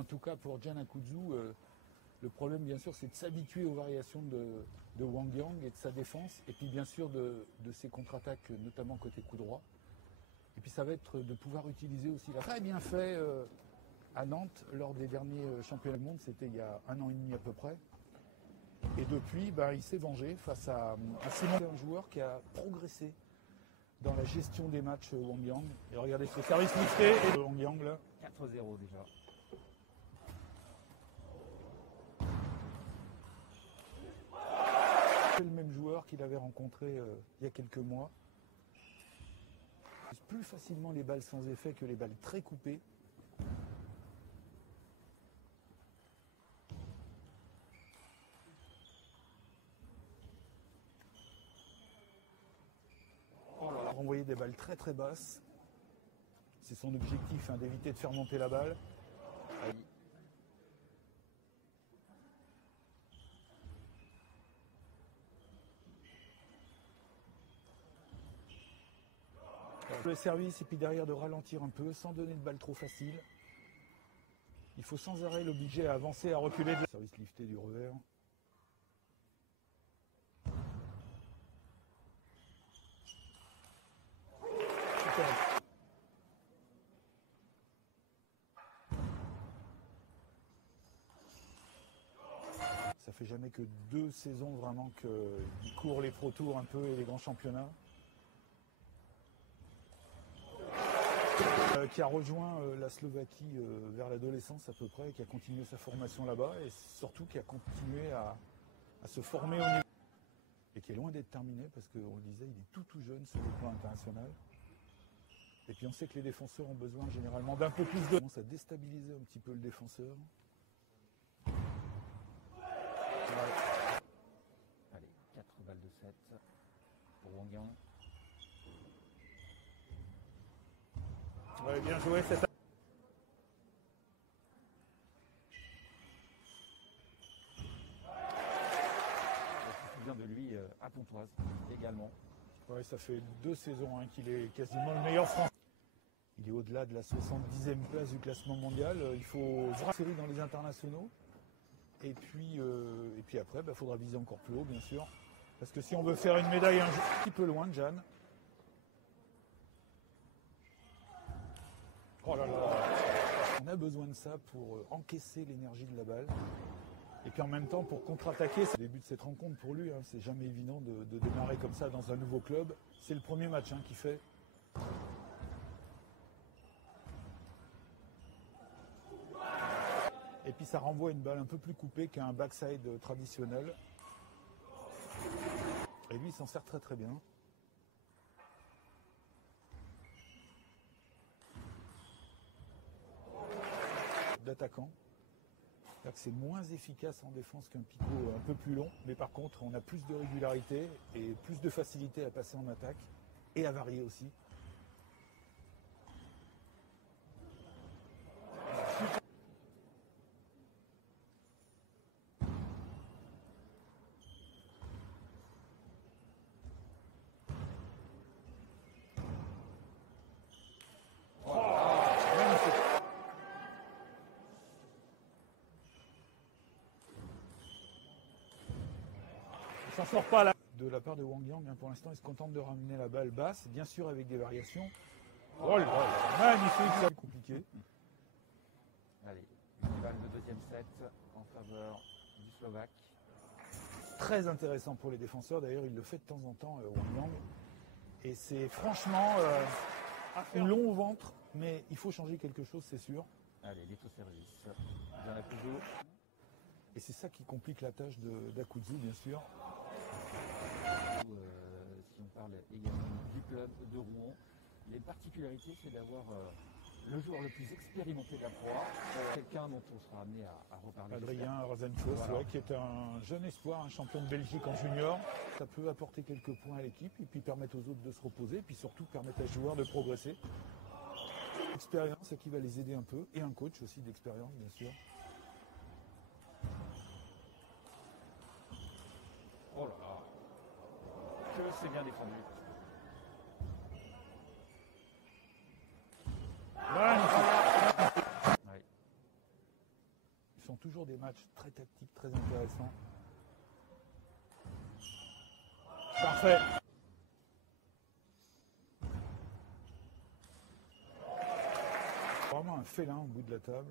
En tout cas, pour Can Akuzzu, le problème, bien sûr, c'est de s'habituer aux variations de Wang Yang et de sa défense, et puis bien sûr de ses contre-attaques, notamment côté coup droit. Et puis ça va être de pouvoir utiliser aussi, il a très bien fait à Nantes lors des derniers championnats du monde, c'était il y a 1 an et demi à peu près. Et depuis, il s'est vengé face à Simon, un joueur qui a progressé dans la gestion des matchs Wang Yang. Et regardez ce service lifté et Wang Yang là. 4-0 déjà. C'est le même joueur qu'il avait rencontré il y a quelques mois. Plus facilement les balles sans effet que les balles très coupées. Renvoyer des balles très très basses. C'est son objectif, d'éviter de faire monter la balle. Le service et puis derrière de ralentir un peu sans donner de balle trop facile. Il faut sans arrêt l'obliger à avancer, à reculer. Le service lifté du revers. Ça fait jamais que 2 saisons vraiment qu'il court les Pro Tours un peu et les grands championnats. Qui a rejoint la Slovaquie vers l'adolescence à peu près, qui a continué sa formation là-bas et surtout qui a continué à se former au niveau. Et qui est loin d'être terminé parce qu'on le disait, il est tout jeune sur le plan international. Et puis on sait que les défenseurs ont besoin généralement d'un peu plus de... Ça commence à déstabiliser un petit peu le défenseur. Allez, 4 balles de 7 pour Wang Yang. Ouais, bien joué cette... Je me souviens de lui à Pontoise également. Ouais, ça fait 2 saisons qu'il est quasiment le meilleur français. Il est au-delà de la 70e place du classement mondial. Il faut voir série dans les internationaux. Et puis après, il faudra viser encore plus haut, bien sûr. Parce que si on veut faire une médaille un petit peu loin, Can. Oh là là. On a besoin de ça pour encaisser l'énergie de la balle. Et puis en même temps pour contre-attaquer. C'est le début de cette rencontre pour lui. C'est jamais évident de démarrer comme ça dans un nouveau club. C'est le premier match qu'il fait. Et puis ça renvoie une balle un peu plus coupée qu'un backside traditionnel. Et lui il s'en sert très très bien. D'attaquant. C'est moins efficace en défense qu'un pivot un peu plus long, mais par contre on a plus de régularité et plus de facilité à passer en attaque et à varier aussi. Il s'en sort pas là. De la part de Wang Yang, pour l'instant, il se contente de ramener la balle basse, bien sûr avec des variations. Oh là là, magnifique, c'est compliqué. Allez, une balle de deuxième set en faveur du Slovaque. Très intéressant pour les défenseurs, d'ailleurs il le fait de temps en temps, Wang Yang. Et c'est franchement long au ventre, mais il faut changer quelque chose, c'est sûr. Allez, little service. Can Akuzzu. Et c'est ça qui complique la tâche d'Akuzzu, bien sûr. Si on parle également du club de Rouen, les particularités, c'est d'avoir le joueur le plus expérimenté de la proie, quelqu'un dont on sera amené à reparler. Adrien Rosenfos, voilà. Qui est un jeune espoir, un champion de Belgique en junior. Ça peut apporter quelques points à l'équipe et puis permettre aux autres de se reposer, et puis surtout permettre à ce joueur de progresser. L'expérience qui va les aider un peu, et un coach aussi d'expérience, bien sûr. Oh là là, que c'est bien défendu. Magnifique. Ouais. sont toujours des matchs très tactiques, très intéressants. Parfait. Vraiment un félin au bout de la table.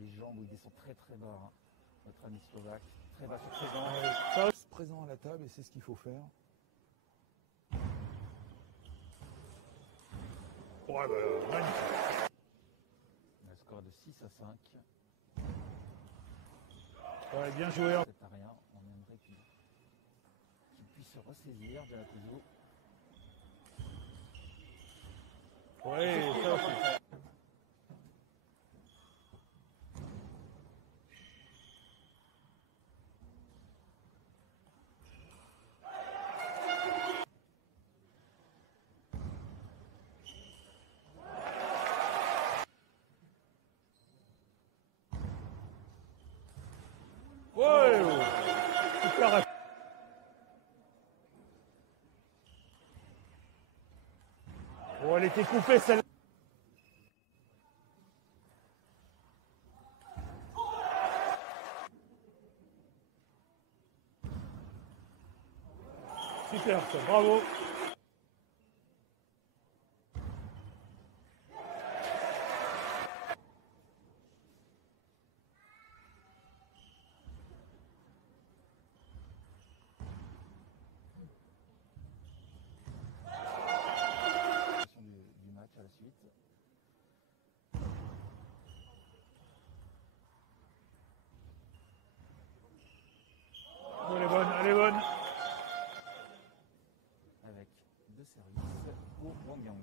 Les jambes, ils sont très très bas. Hein. Notre ami slovaque, très bas sur ses jambes. Ça reste présent à la table et c'est ce qu'il faut faire. Ouais, bah, magnifique. Un score de 6-5. Ouais, bien joué. C'est pas rien, on aimerait qu'il puisse se ressaisir de la Kuzu. Ouais, ça aussi. Ouais, super. Oh, elle était coupée celle-là. Super, ça, bravo. Du match à la suite. Elle est bonne, elle est bonne. Avec 2 services pour Wang Yang.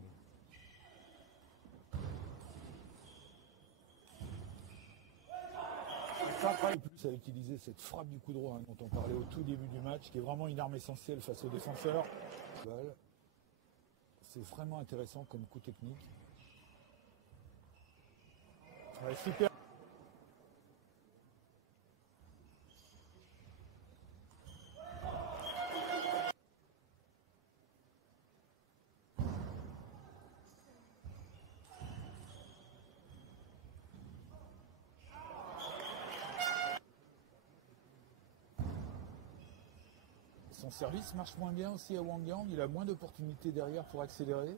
Ça, pas le plus à utiliser cette frappe du coup droit hein, dont on parlait au tout début du match, qui est vraiment une arme essentielle face aux défenseurs. C'est vraiment intéressant comme coup technique. Ouais, super. Son service marche moins bien aussi à Wang Yang, il a moins d'opportunités derrière pour accélérer.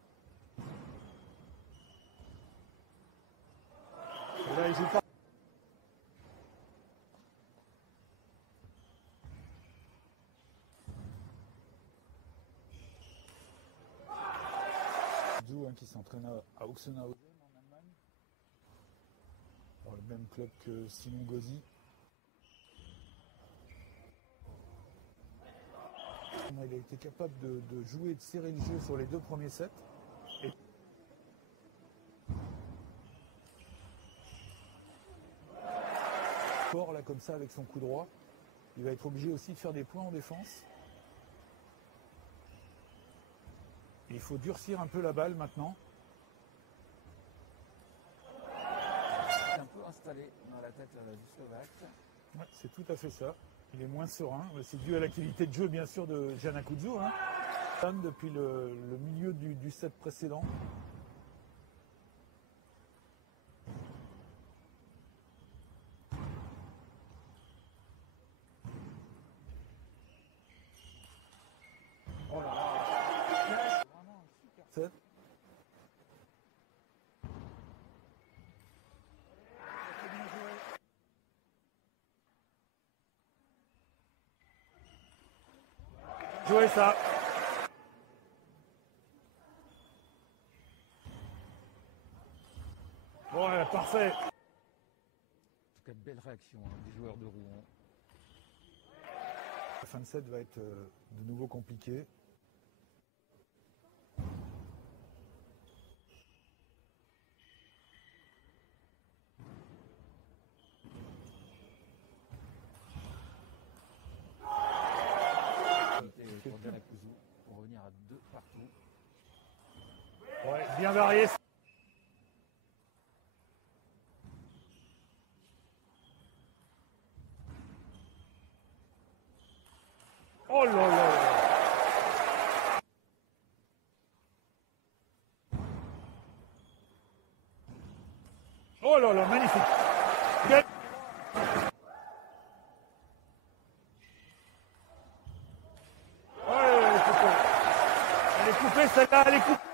Et là, il joue pas. Zhu hein, qui s'entraîne à Oxenhausen en Allemagne, dans le même club que Simon Gauzy. Il a été capable de jouer et de serrer le jeu sur les 2 premiers sets. Et fort là comme ça avec son coup droit, il va être obligé aussi de faire des points en défense. Et il faut durcir un peu la balle maintenant. Un peu installé dans la tête du Slovaque. Ouais, c'est tout à fait ça. Il est moins serein. C'est dû à la qualité de jeu, bien sûr, de Gianna Kuzu. Hein. Depuis le milieu du set précédent. Oh là là. Vraiment un super Set. Jouez ça. Ouais, parfait. En tout cas, belle réaction hein, des joueurs de Rouen. La fin de set va être de nouveau compliquée. Pour Gianna Kuzu, pour revenir à 2 partout. Ouais, bien varié. Oh là là là. Oh là là, magnifique. Quel- Ouais, elle est coupée, celle-là, elle est coupée.